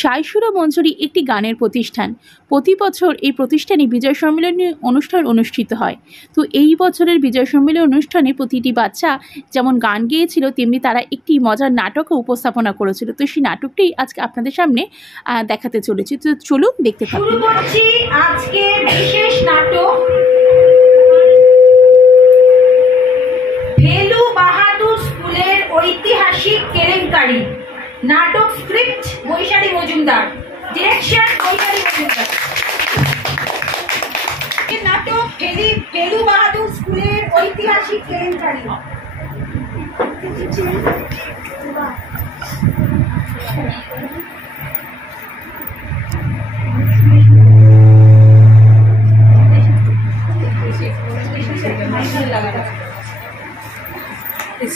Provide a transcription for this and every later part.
সাইসুরা মঞ্জরি একটি গানের প্রতিষ্ঠান। প্রতি বছর এই প্রতিষ্ঠানে বিজয় সম্মেলনী অনুষ্ঠান অনুষ্ঠিত হয়। তো এই বছরের বিজয় সম্মেলনী অনুষ্ঠানে প্রতিটি বাচ্চা যেমন গান গেয়েছিল, তেমনি তারা একটি মজার নাটকও উপস্থাপনা করেছিল। তো সেই নাটকটি আজকে আপনাদের সামনে দেখাতে চলেছি। তো চলুন দেখতে থাকুন। শুরু করছি আজকের বিশেষ নাটক ভেলু বাহাদুর স্কুলের ঐতিহাসিক কেলেঙ্কারি। নাটক স্ক্রিপ্ট বৈশালী মজুমদার, ডিরেকশন বৈশালী মজুমদার। নাটক ভেলু বাহাদুর স্কুলের ঐতিহাসিক কেলেঙ্কারি।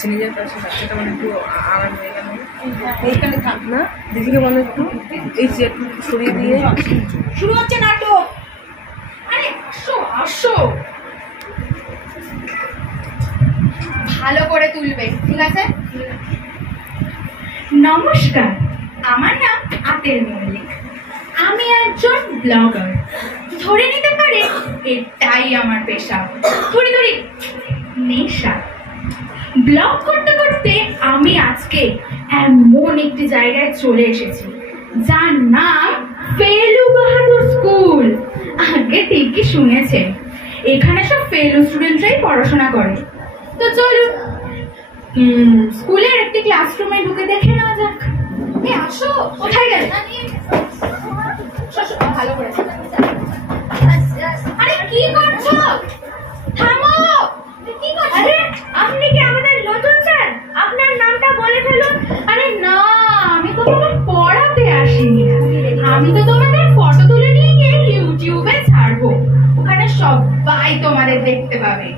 সিনিয়র ক্লাসের বাচ্চাটা মানে একটু আরাম হয়ে গেল, এইখানে থাক না, দিদিকে বলো একটু এই চেয়ারটা সরিয়ে দিয়ে। শুরু হচ্ছে নাটক। আরে আসো আসো, ভালো করে তুলবে, ঠিক আছে? নমস্কার, আমার নাম আতেল মল্লিক। আমি একজন ব্লগার। ধরে নিতে পারে এটাই আমার পেশা। ধরি ধরি নেশা। ব্লগ করতে করতে আমি আজকে এমন একটি জায়গায় চলে এসেছি যার নাম ফেলু বাহাদুর স্কুল। আগে ঠিকই শুনেছেন, এখানে সব ফেলু স্টুডেন্টরাই পড়াশোনা করে। তো চলুন স্কুলের একটি ক্লাসরুমে ঢুকে দেখে নেওয়া যাক। আসো। কোথায় গেলে? ভালো করে। আরে কি করছো? থামো। কি করছো? আরে আপনি কি আমাদের নতুন স্যার? আপনার নামটা বলে ফেলুন। আরে না, আমি তোমাকে পড়াতে আসিনি। আমি তো তোমাদের ফটো তুলে নিয়ে গিয়ে ইউটিউবে ছাড়বো, ওখানে সবাই তোমাদের দেখতে পাবে।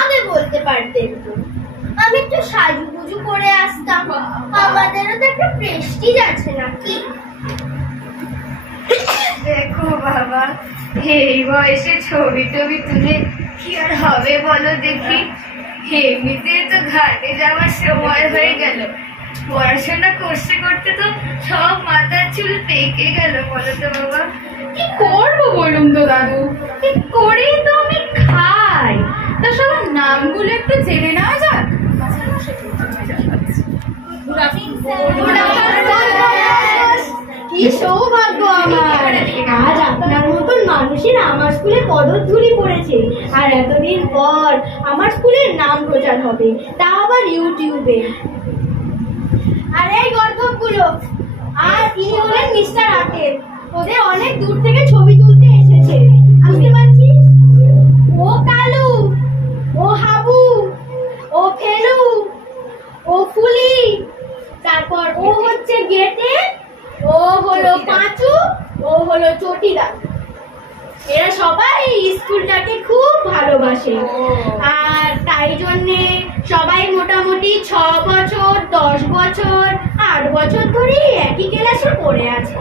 আগে বলতে পারতেন তো, আমি একটু সাজুগুজু করে আসতাম। আমাদেরও তো একটা প্রেস্টিজ আছে নাকি? দেখো বাবা, এই বয়সে ছবি টবি তুলে কি আর হবে বলো দেখি? এমনিতে তো ঘাটে যাওয়ার সময় হয়ে গেল, পড়াশোনা করতে করতে তো সব মাথার চুল পেকে গেল। বলো তো বাবা, কি করবো বলুন তো দাদু? কি করেই তো আমি খাই। তা সবার নামগুলো একটু জেনে নেওয়া যাক। কি সৌভাগ্য আমার, আজ আপনার মতন মানুষের আমার স্কুলে পদধূলি পড়েছে। আর এতদিন পর আমার স্কুলের নাম প্রচার হবে, তা আবার ইউটিউবে। আর এই গর্ধবগুলো, আর তিনি হলেন মিস্টার আতেল। ওদের অনেক দূর থেকে ছবি তুলতে এসেছে, বুঝতে পারছিস? ও কালু, ও হাবু, ও ফেলু, ও ফুলি, তারপর ও হচ্ছে গেটে, ও হলো পাঁচু, ও হলো চটিদা। এরা সবাই স্কুলটাকে খুব ভালোবাসে, আর তাই জন্যে সবাই মোটামুটি 6 বছর, 10 বছর, 8 বছর ধরে একই ক্লাসে পড়ে আছে।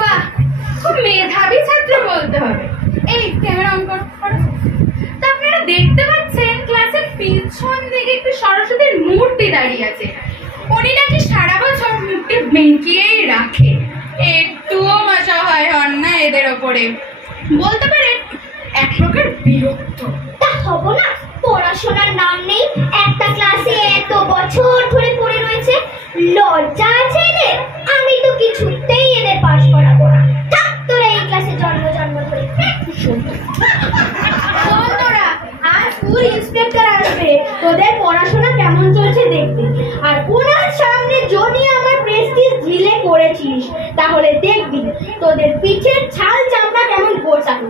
বাহ, খুব মেধাবী ছাত্র বলতে হবে। এই ক্যামেরা অন করো। তা আপনারা দেখতে পাচ্ছেন ক্লাসের পিছন দিকে একটু সরস্বতীর মূর্তি দাঁড়িয়ে আছে। উনি নাকি সারা বছর মুখটি বেঁকিয়েই রাখে, একটুও মজা হয় হন না এদের ওপরে। বলতে পারেন এক প্রকার বিরক্ত। তা হবো না, পড়াশোনার নাম নেই, একটা ক্লাসে এত বছর ধরে পড়ে রয়েছে। লজ্জা আছে এদের? আমি তো কিছুতেই এদের পাস করাবো না। থাক তোরা এই ক্লাসে জন্ম ধরে। বন্ধুরা, আজ স্কুল ইন্সপেক্টর আসবে তোদের পড়াশোনা কেমন চলছে দেখতে। আর ওনার সামনে যদি আমার প্রেস্টিজ ঢিলে করেছিস, তাহলে দেখবি তোদের পিঠের ছাল চামড়া কেমন গোছানো।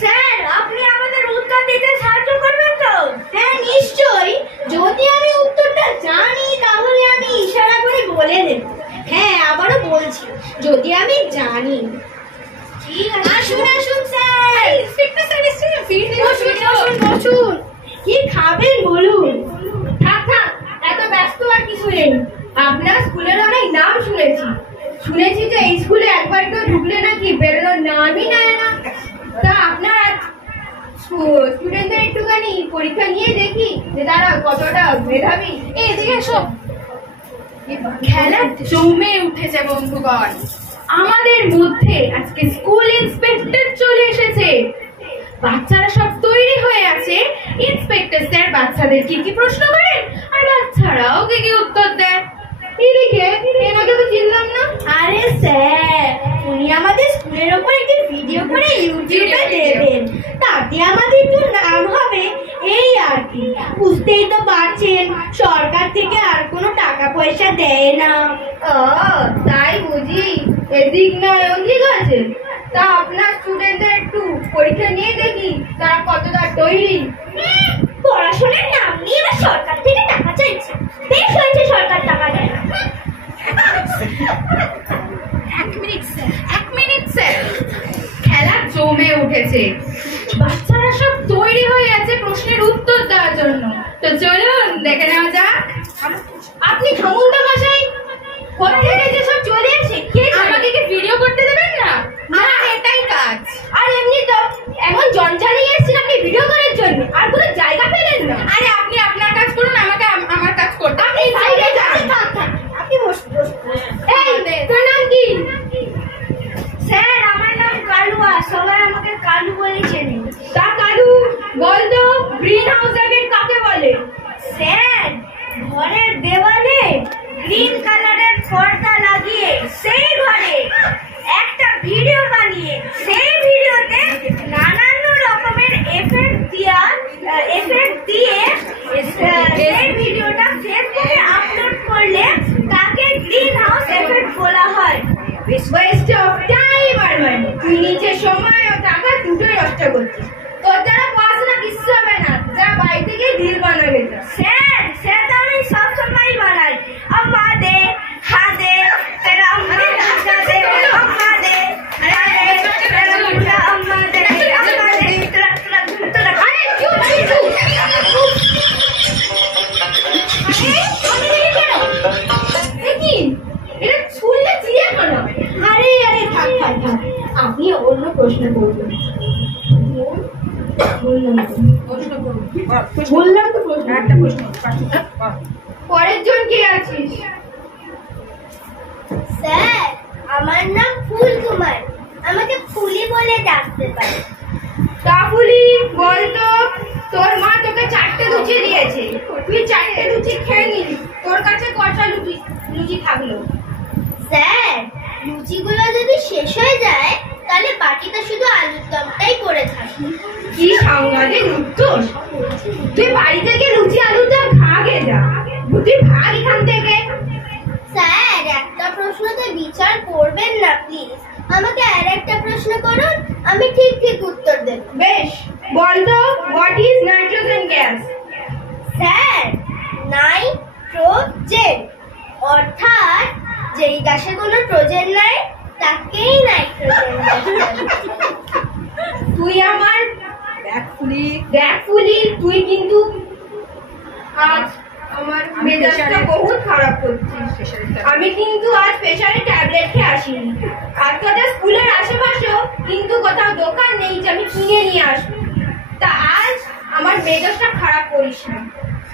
স্যার, আপনি আমাদের উত্তর দিতে সাহায্য করবেন তো? হ্যাঁ, নিশ্চয়ই। যদি আমি উত্তরটা জানি তাহলে আমি ইশারা করে বলে দেব। হ্যাঁ, আবারও বলছি, যদি আমি জানি। আসুন আসুন স্যার। বসুন। কি খাবেন বলুন? থাক, এত ব্যস্ত আর কিছু নেই। আপনার স্কুলের অনেক নাম শুনেছি যে এই স্কুলে একবার কেউ ঢুকলে নাকি বেরোনোর নামই নেয় না। তা আপনার স্টুডেন্টদের একটুখানি পরীক্ষা নিয়ে দেখি যে তারা কতটা মেধাবী। এদিকে এসো। খেলা জমে উঠেছে বন্ধুগণ। আমাদের মধ্যে আজকে স্কুল ইন্সপেক্টর চলে এসেছে। বাচ্চারা সব তৈরি হয়ে আছে। ইন্সপেক্টর স্যার বাচ্চাদের কি কি প্রশ্ন করেন আর বাচ্চারাও কি কি উত্তর দেয়। এদিকে এনাকে তো চিনলাম না। আরে স্যার, উনি আমাদের স্কুলের ওপর একটি ভিডিও করে ইউটিউবে দেবেন, তাতে আমাদের একটু নাম হবে, এই আর কি। বুঝতেই তো পারছেন সরকার থেকে আর কোনো টাকা পয়সা দেয় না। ও তাই বুঝি, এদিক নয় ওদিক আছে। তা আপনার স্টুডেন্টদের একটু পরীক্ষা নিয়ে দেখি তারা কতটা তৈরি। পড়াশোনার নাম নিয়ে এবার সরকার থেকে টাকা চাইছে। বেশ হয়েছে সরকার টাকা দেয় না। এক মিনিট স্যার। খেলা জমে উঠেছে। বাচ্চারা সব তৈরি হয়ে আছে প্রশ্নের উত্তর দেওয়ার জন্য। তো চলুন দেখে নেওয়া যাক। আপনি থামুন তো মশাই, কোথা থেকে যে সব চলে আসে কে জানে? আমাকে কি ভিডিও করতে দেবেন না? আমার এটাই কাজ। আর এমনি তো এমন জঞ্জালে এসেছেন আপনি ভিডিও করার জন্য, আর কোনো জায়গা পেলেন না। আরে আপনি আপনার কাজ করুন, আমাকে আমার কাজ করতে। আপনি বাইরে যান। আপনি বসুন। এই তোর নাম কি? স্যার আমার নাম কালুয়া, সবাই আমাকে কালু বলে চেনে। তা কালু বল তো গ্রিন হাউস এফেক্ট কাকে বলে? স্যার, ঘরের দেওয়ালে গ্রিন কালারের পর্দা লাগিয়ে সেই ঘরে একটা ভিডিও বানিয়ে সেই ভিডিওতে নানান রকমের এফেক্ট দিয়ে সেই ভিডিওটা ফেসবুকে আপলোড করলে তাকে গ্রিন হাউস এফেক্ট বলা হয়। ওয়েস্ট অফ টাইম আর মানি। তুই নিজের সময় ও টাকা দুটোই নষ্ট করছিস। তোর দ্বারা পড়াশোনা কিচ্ছু হবে না, যা বাড়ি থেকে রিল বানাবে। স্যার তো আমি সবসময় বানাই। আমাদের হাতে আমাদের আপনি অন্য প্রশ্ন করবেন। বললাম তো একটা প্রশ্ন। পরের জন কে আছিস? স্যার আমার নাম ফুল কুমার, আমাকে ফুলি বলে ডাকতে পারে। তা ফুলি বল তো, তোর মা তোকে 4টে লুচি দিয়েছে, তুই 4টে লুচি খেয়ে নিলি, তোর কাছে কটা লুচি থাকলো? স্যার লুচিগুলো যদি শেষ হয়ে যায় তাহলে বাকিটা শুধু আলুর দমটাই পড়ে থাকে। কি সাংঘাতিক উত্তর! তুই বাড়ি থেকে লুচি আলুর দম খাগে যা, তুই ভাগ এখান থেকে। স্যার একটা প্রশ্নতে বিচার করবেন না প্লিজ, আমাকে আর একটা প্রশ্ন করুন, আমি ঠিক উত্তর দেব। বেশ বল তো, what is nitrogen gas? Sir nitrogen অর্থাৎ যেই গ্যাসে কোনো ট্রোজেন নাই তাকেই নাইট্রোজেন গ্যাস। তুই আমার দেখ ফুলি, তুই কিন্তু আজ আমার মেজাজটা বহুত খারাপ করছিস। আমি কিন্তু আজ প্রেসারের ট্যাবলেট খেয়ে আসিনি। আর তোদের স্কুলের আশেপাশেও কিন্তু কোথাও দোকান নেই যে আমি কিনে নিয়ে আসবো। তা আজ আমার মেজাজটা খারাপ করিস না,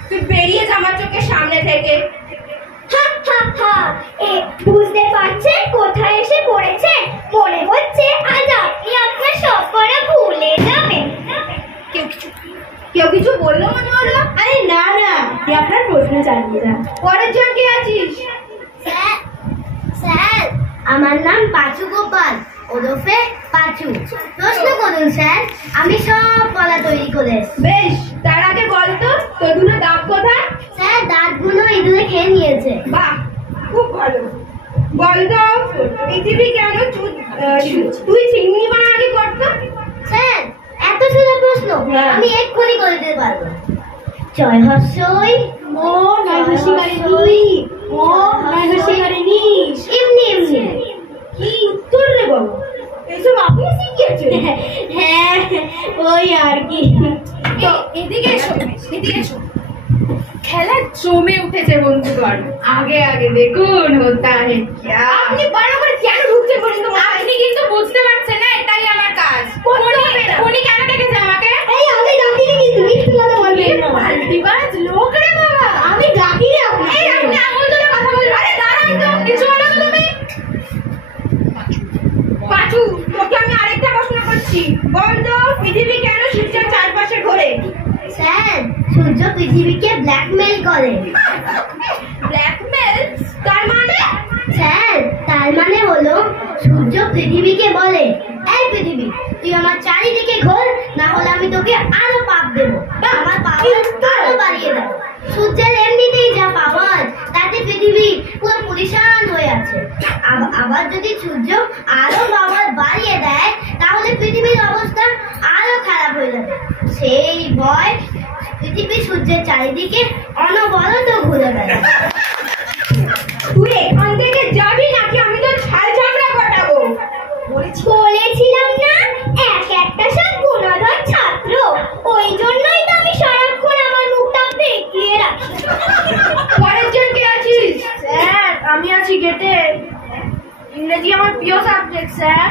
তুই বেরিয়ে যা আমার চোখের সামনে থেকে। বুঝতে পারছেন কোথায় এসে পড়েছে? মনে হচ্ছে আজ আপনি আপনার সব করা ভুলে যাবেন। কেউ কিছু বললো মনে হলো? আরে না তুই আপনার প্রশ্ন চালিয়ে যা। পরের জন কে আছিস? স্যার আমার নাম পাঁচু গোপাল ওরফে পাঁচু। প্রশ্ন করুন স্যার, আমি সব বলা তৈরি করে। বেশ, তার আগে বলতো তোর দুটো দাঁত কোথায়? স্যার দাঁতগুলো ইঁদুরে খেয়ে নিয়েছে। বাহ, খুব ভালো। বলতো পৃথিবী কেন তুই চিংড়ি মারা আগে করতো? স্যার এত সোজা প্রশ্ন আমি এক্ষুনি করে দিতে পারবো। জয় হর্ষই ও নয় হর্ষিকারিণী ও নয় হর্ষিকারিণী এমনি কি উত্তর রে বাবা, এসব আপনি শিখিয়েছেন? হ্যাঁ ওই আর কি। তো এদিকে এসো। খেলা জমে উঠেছে বন্ধুগণ। আগে দেখুন হোতা হে কিয়া। আপনি বারবার কেন ঢুকতে বলেন? আপনি কিন্তু বুঝতে পারছেন না, এটাই আমার কাজ। উনি কেন ডেকেছে আমাকে? এই আমি ডাকিনি কিন্তু মিথ্যে কথা বলবেন না। ফালতিবাজ লোক রে বাবা। আমি ডাকিনি এই আপনাকে। আপনি আঙুল তুলে কথা বলবেন। আরে দাঁড়ান তো, কিছু বলো তো তুমি। পাঁচু, তোকে আমি আরেকটা প্রশ্ন করছি। বল তো পৃথিবী কেন সূর্যের চারপাশে ঘোরে? স্যার, সূর্য পৃথিবীকে ব্ল্যাকমেল করে। ব্ল্যাকমেল? তার মানে? স্যার, তার মানে হলো সূর্য পৃথিবীকে বলে, এই পৃথিবী তুই আমার চারিদিকে ঘোর, না হলে আমি তোকে আরো পাপ দেবো, আমার পাওয়ার আরো বাড়িয়ে দেবো। সূর্যের এমনিতেই যা পাওয়ার, তাতে পৃথিবী পুরো পরিশান হয়ে আছে। আবার যদি সূর্য আরো পাওয়ার বাড়িয়ে দেয়, তাহলে পৃথিবীর অবস্থা আরো খারাপ হয়ে যাবে। সেই ভয় পৃথিবী সূর্যের চারিদিকে অনবরত ঘুরে বেড়ায়। তুই এখান থেকে যাবি নাকি আমি তো ছাল চামড়া কাটাবো? বলেছিলাম না এক একটা সব গুণাধর ছাত্র, ওই জন্যই তো আমি সারাক্ষণ আমার মুখটা বেঁকিয়ে রাখি। পরের জন কে আছিস? স্যার, আমি আছি গেটে। ইংরেজি আমার প্রিয় সাবজেক্ট স্যার।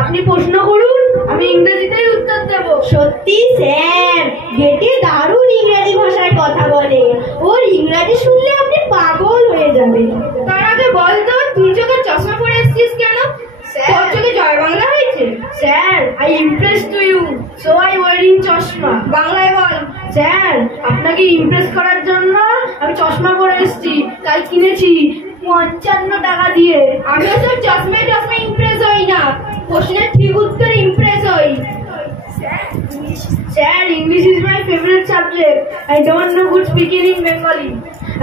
আপনি প্রশ্ন করুন, আমি ইংরেজিতেই উত্তর দেব। সত্যি স্যার, গেটে দারুণ ইংরেজি ভাষায় কথা বলে। ওর ইংরেজি শুনলে আপনি পাগল হয়ে যাবেন। তার আগে বল তো, তুই চোখে চশমা পরে এসেছিস কেন? তোর চোখে জয় বাংলা হয়েছে? Sir, I impress to you, so I wearing চশমা। বাংলায় বল। স্যার, আপনাকে ইমপ্রেস করার জন্য আমি চশমা পরে এসেছি, তাই কিনেছি 55 টাকা দিয়ে। আমিও তোর চশমায় ইমপ্রেস হই না, প্রশ্নের ঠিক উত্তরে ইমপ্রেস হই। Sir, English is my favourite subject. I don't know good speaking in Bengali.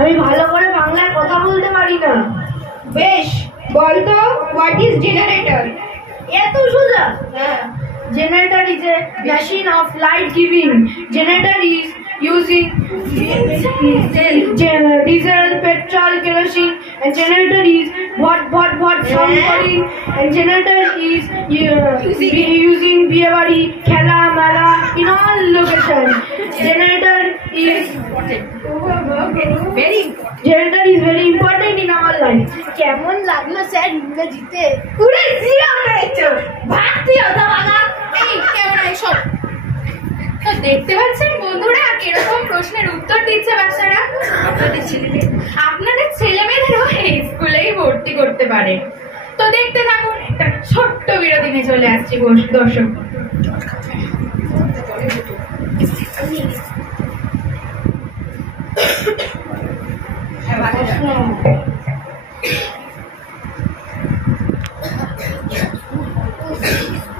আমি ভালো করে বাংলায় কথা বলতে পারি না। বেশ, বল তো হোয়াট ইজ জেনারেটর? এত সোজা? Generator is a machine of light giving. Generator is using diesel, petrol, kerosene, and generator is what sound calling, and generator is using biabari, khela, mala in all locations. Generator is very important in our life. কেমন লাগলো sir ইংরেজিতে? পুরো zero হয়েছে। ভাগতি হতো বাবা। এই কেমন এইসব? তো দেখতে পাচ্ছেন বন্ধুরা কিরকম প্রশ্নের উত্তর দিচ্ছে বাচ্চারা। আপনাদের ছেলে মেয়েদেরও এই স্কুলেই ভর্তি করতে পারে। তো দেখতে থাকুন, একটা ছোট্ট বিরতি নিয়ে চলে আসছি দর্শক।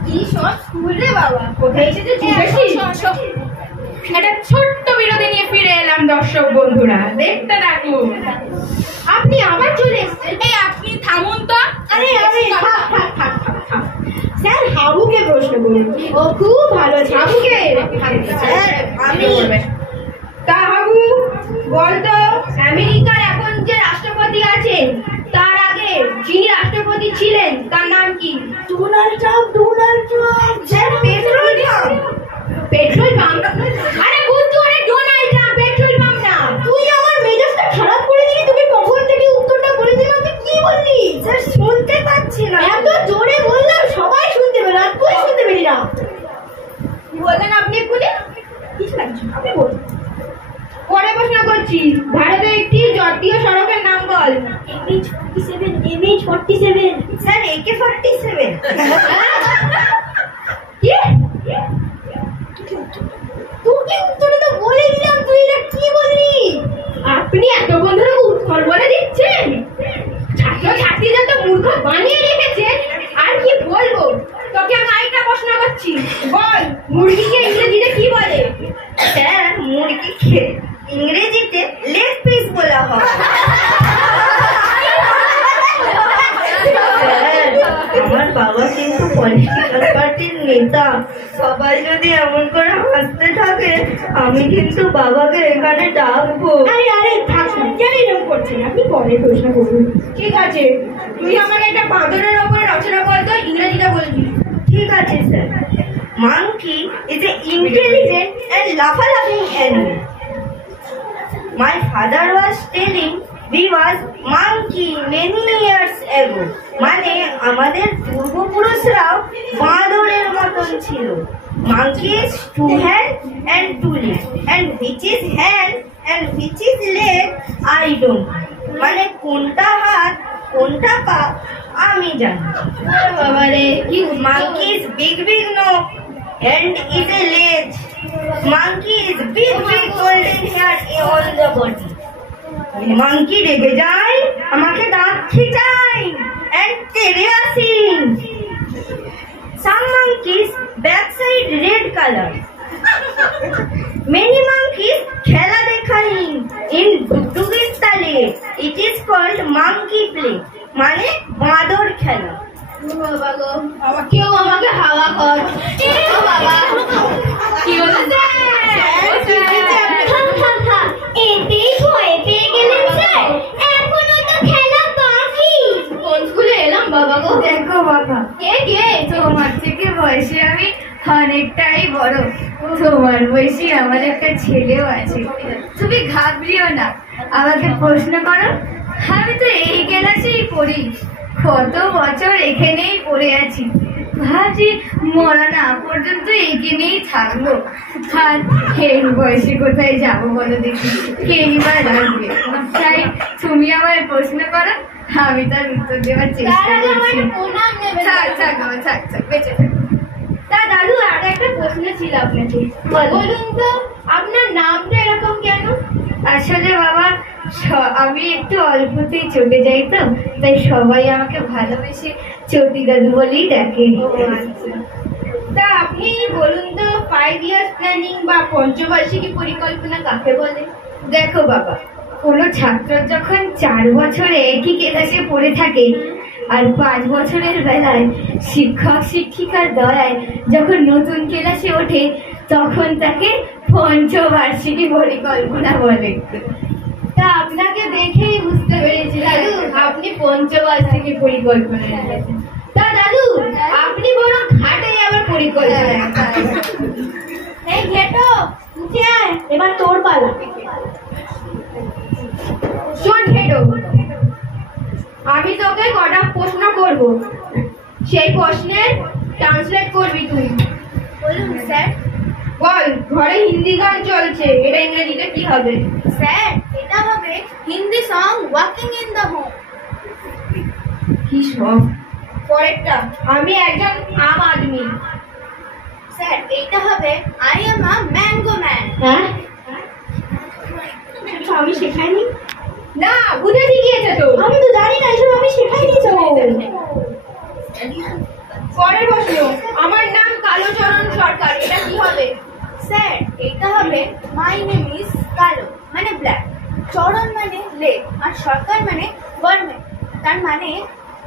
কি সব স্কুল রে বাবা, কোথায় এসেছে জিজ্ঞেসিস? একটা ছোট্ট বিরতি নিয়ে ফিরে এলাম দর্শক বন্ধুরা, দেখতে থাকুন। আপনি আবার চলে এসেছেন? এই আপনি থামুন তো। আরে স্যার, হাবুকে প্রশ্ন করুন, ও খুব ভালো। হাবুকে? স্যার, আমি তা হাবু বল তো, আমেরিকার এখন যে রাষ্ট্রপতি আছেন তার আগে যিনি রাষ্ট্রপতি ছিলেন তার নাম কি? Donald Trump. Sir, petrol pump? আরে বুদ্ধু, আরে ডোনাল্ড ট্রাম্প, পেট্রোল পাম্প না। তুই আমার মেজাজটা খারাপ করে দিলি। তোকে কখন থেকে উত্তরটা বলে দিলাম, তুই কি বললি? স্যার, শুনতে পাচ্ছি না। এত জোরে বললাম সবাই শুনতে পেল, আর তুই শুনতে পেলি না। বলেন আপনি এক্ষুনি কিছু লাগছে, আপনি বলুন। পরে প্রশ্ন করছি, ভারতের একটি জাতীয় সড়কের নাম বল। MH47। Sir, AK-47। কি? তোকে উত্তরটা তো বলে দিলাম, তুই এটা কি বললি? আপনি এতক্ষণ ধরে উত্তর বলে দিচ্ছেন? ছাত্র ছাত্রীদের তো মূর্খ বানিয়ে রেখেছেন। আর কি বলবো? তোকে আমি আরেকটা প্রশ্ন করছি, বল মুরগিকে ইংরেজিতে কি বলে? স্যার, মুরগিকে ইংরেজিতে লেগ পিস বলা হয়। আমার বাবা কিন্তু পলিটিক্যাল পার্টির নেতা। সবাই যদি এমন করে হাসতে থাকে, আমি কিন্তু বাবাকে এখানে ডাকবো। আরে থাক, কেন এরকম করছেন? আপনি পরে প্রশ্ন করুন। ঠিক আছে, তুই আমাকে একটা বাঁদরের ওপরে রচনা বল তো, ইংরেজিটা বলবি। ঠিক আছে sir. Monkey is an intelligent and laughing animal. My father was telling we was monkey many years ago. মানে আমাদের পূর্বপুরুষরাও বাঁদরের মতন ছিল। Monkey is two hand and two leg, and which is hand and which is leg I don't. মানে কোনটা হাত কোনটা পা আমি জানি। বাবারে কি monkey is big no and is a leg. Monkey is big golden hair on the body. Monkey রেগে যায় আমাকে দাঁত খিচায় and তেড়ে আসি। Some monkeys backside red color. Many monkeys খেলা দেখাই in ডুগডুগির তালে। It is called monkey play. মানে বাঁদর খেলা। বাবা গো কেউ আমাকে হাওয়া কর। বাবা কি হলো এতেই ভয় পেয়ে গেলেন স্যার? এখনো তো খেলা বাকি। কোন স্কুলে এলাম বাবা গো? দেখো বাবা কে তোমার থেকে বয়সে আমি অনেকটাই বড়। তোমার বয়সী আমার একটা ছেলেও আছে। তুমি ঘাবড়িও না, আমাকে প্রশ্ন করো। আমি তো এই ক্লাসেই পড়ি, কত বছর এখানেই পড়ে আছি। ভাবছি মরা না পর্যন্ত এখানেই থাকবো। আর এই বয়সে কোথায় যাবো বলো দেখি, কেই বা রাখবে? তাই তুমি আমার প্রশ্ন করো, আমি তার উত্তর দেওয়ার চেষ্টা করছি। থাক বেঁচে থাক। তা দাদু আর একটা প্রশ্ন ছিল আপনাকে, বলুন তো আপনার নামটা এরকম কেন? আসলে বাবা আমি একটু অল্পতেই চটে যাই তো, তাই সবাই আমাকে ভালোবেসে চটি দাদু বলেই ডাকে। তা আপনি বলুন তো 5 years প্ল্যানিং বা পঞ্চবার্ষিকী পরিকল্পনা কাকে বলে? দেখো বাবা, কোনো ছাত্র যখন 4 বছর একই ক্লাসে পড়ে থাকে আর 5 বছরের বেলায় শিক্ষক শিক্ষিকার দয়ায় যখন নতুন ক্লাসে ওঠে, তখন তাকে পঞ্চবার্ষিকী পরিকল্পনা বলে। তা আপনাকে দেখেই বুঝতে পেরেছি দাদু আপনি পঞ্চবার্ষিকী পরিকল্পনা নিয়েছেন। তা দাদু আপনি বড় ঘাটে আবার পরিকল্পনা। এই ঘেটো উঠে আয়, এবার তোর পালা। শোন ঘেটো, আমি তোকে কটা প্রশ্ন করব, সেই প্রশ্নের ট্রান্সলেট করবি তুই। বলুন স্যার। বল, ঘরে হিন্দি গান চলছে, এটা ইংরেজিতে কি হবে? স্যার এটা হবে Hindi song walking in the home. কি সব? পরেরটা, আমি একজন আম আদমি। স্যার এটা হবে I am a mango man. হ্যাঁ আমি শেখাইনি না, বুঝে গিয়েছে তো। আমি তো জানি না, এসব আমি শেখাইনি তো। পরের প্রশ্ন, আমার নাম কালোচরণ সরকার, এটা কি হবে? স্যার এটা হবে মাই নেম ইজ কালো মানে ব্ল্যাক, চরণ মানে লেক, আর সরকার মানে গভর্নমেন্ট, তার মানে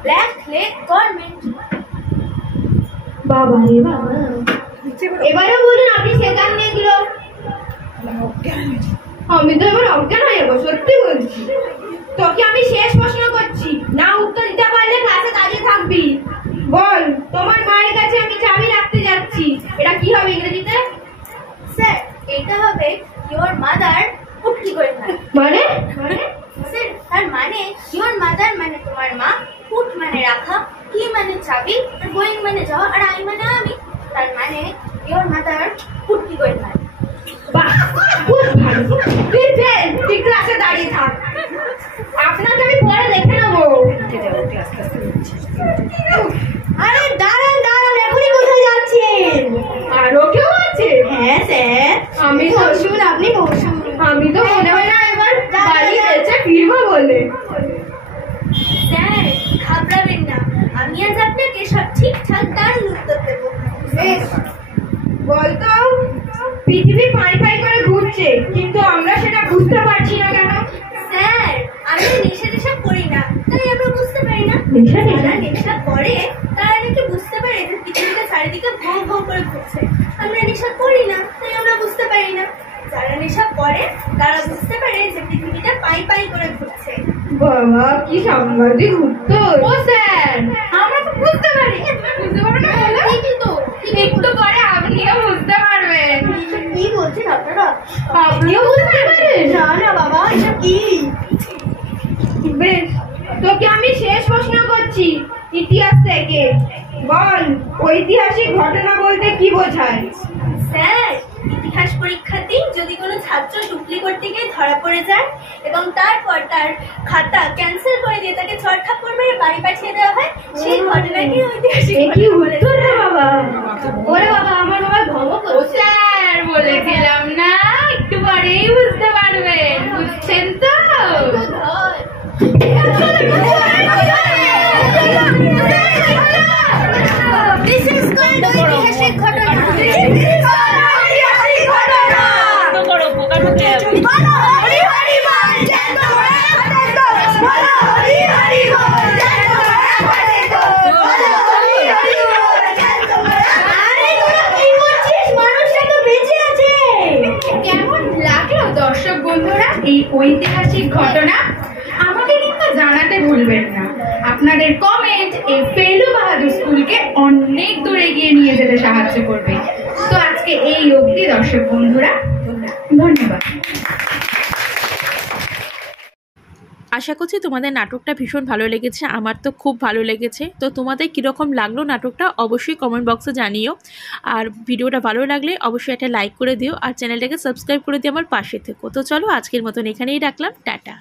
ব্ল্যাক লেক গভর্নমেন্ট। বাবা রে বাবা, এবারে বলুন আপনি শেখাননি এগুলো। আমি তো এবার অজ্ঞান হয়ে যাবো, সত্যি বলছি। তোকে আমি শেষ প্রশ্ন করছি, না উত্তর দিতে পারলে ক্লাসে দাঁড়িয়ে থাকবি। বল, তোমার মায়ের কাছে আমি চাবি রাখতে যাচ্ছি, এটা কি হবে ইংরেজিতে? স্যার এটা হবে ইওর মাদার পুটকি করে খায়। মানে স্যার তার মানে ইওর মাদার মানে তোমার মা, পুট মানে রাখা, কি মানে চাবি, আর গোয়িং মানে যাওয়া, আর আই মানে আমি, তার মানে ইওর মাদার পুটকি করে খায়। বাহ, খুব ভালো। তুই ক্লাসে দাঁড়িয়ে থাক, আপনাকে আমি পরে দেখে নেবো। আরে দাঁড়ান, এখনই কোথায় যাচ্ছেন? আরো কেউ আছে? হ্যাঁ স্যার, আমি বসুন, আপনি বসুন। আমি তো মনে হয় না এবার বাড়ি গেছে ফিরবো বলে। স্যার ঘাবড়াবেন না, আমি আজ আপনাকে সব ঠিকঠাক দারুণ উত্তর দেবো। বেশ, বলতো পৃথিবী পাই করে ঘুরছে, কিন্তু আমরা সেটা বুঝতে পারছি না কেন? স্যার আমি নেশা করি না, তাই আমরা বুঝতে পারি না। নেশা করে তারা নাকি বুঝতে পারে যে পৃথিবীটা চারিদিকে ভৌ ভৌ করে ঘুরছে। আমরা নেশা করি না, তাই আমরা বুঝতে পারি না। যারা নেশা করে তারা বুঝতে পারে যে পৃথিবীটা পাই করে ঘুরছে। বাবা কি সাংঘাতিক উত্তর। ও স্যার আমরা তো বুঝতে পারি। বুঝতে পারো না? ঠিকই তো, একটু পরে আপনিও বুঝতে পারবেন। কি বলছেন আপনারা? আপনিও বুঝতে পারবেন? না বাবা, এটা কি? বেশ, তোকে আমি শেষ প্রশ্ন করছি ইতিহাস থেকে। বল, ঐতিহাসিক ঘটনা বলতে কি বোঝায়? স্যার, ইতিহাস পরীক্ষাতেই যদি কোনো ছাত্র টুকলি করতে গিয়ে ধরা পড়ে যায় এবং তারপর তার খাতা ক্যান্সেল করে দিয়ে তাকে চড়-থাপ্পড় মেরে বাড়ি পাঠিয়ে দেওয়া হয়, সেই ঘটনাকে ঐতিহাসিক ঘটনা বলে। বাবা, ওরে বাবা, আমার বাবা ধমক করছে। স্যার বলেছিলাম না, একটু পরেই বুঝতে পারবেন। বুঝছেন তো? This is called ঐতিহাসিক ঘটনা। বলো হরি হরি বল, জয় তোমার হাতে তো। বলো হরি হরি বল, জয় তোমার হাতে তো। বলো হরি হরি বল, জয় তোমার হাতে তো। আরে তোরা কি বলছিস? মানুষটা তো বেঁচে আছে। কেমন লাগলো দর্শক বন্ধুরা এই ঐতিহাসিক ঘটনা? আমাকে কিন্তু জানাতে ভুলবেন না। আপনাদের কমেন্ট এই ফেলু বাহাদুর স্কুলকে অনেক দূর এগিয়ে নিয়ে যেতে সাহায্য করবে। তো আজকে এই অবধি দর্শক বন্ধুরা, ধন্যবাদ। আশা করছি তোমাদের নাটকটা ভীষণ ভালো লেগেছে। আমার তো খুব ভালো লেগেছে। তো তোমাদের কীরকম লাগলো নাটকটা অবশ্যই কমেন্ট বক্সে জানিও। আর ভিডিওটা ভালো লাগলে অবশ্যই একটা লাইক করে দিও আর চ্যানেলটাকে সাবস্ক্রাইব করে দিও, আমার পাশে থেকো। তো চলো আজকের মতন এখানেই রাখলাম, টাটা।